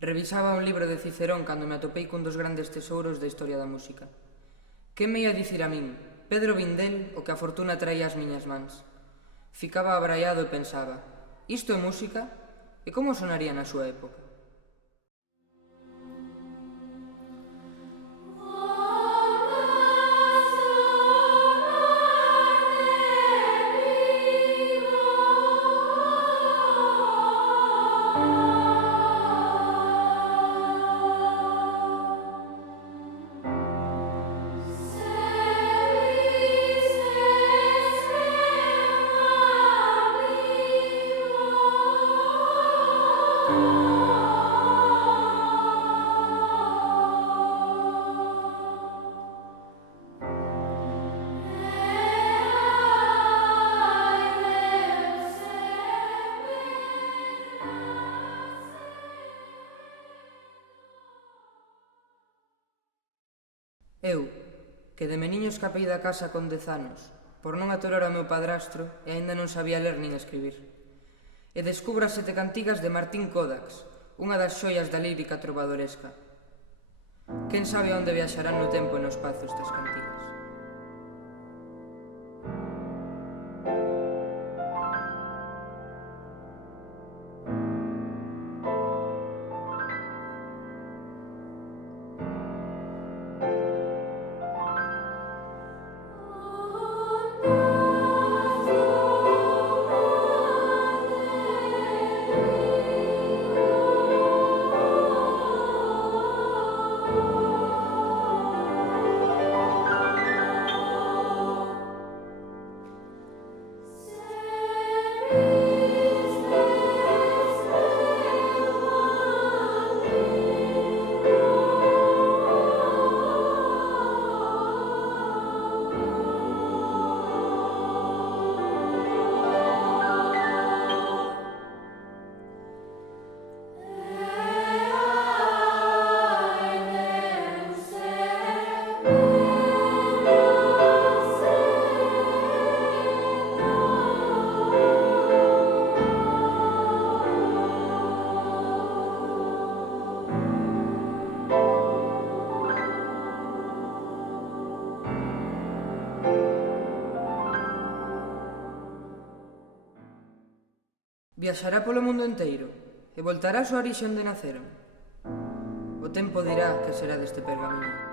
Revisaba un libro de Cicerón cando me atopei cun dos grandes tesouros da historia da música. Que me ia dicir a min, Pedro Vindel, o que a fortuna traía ás miñas mans? Ficaba abraiado e pensaba, isto é música? E como sonaría na súa época? Eu, que de meniño escapei da casa con 10 anos, por non atorar ao meu padrastro e aínda non sabía ler nin escribir. E descubro as 7 cantigas de Martín Codax, unha das xoias da lírica trovadoresca. Quen sabe onde viaxarán no tempo e no espazo estas cantigas? Viaxará polo mundo enteiro e voltará á súa orixe onde naceron? O tempo dirá que será deste pergamiño.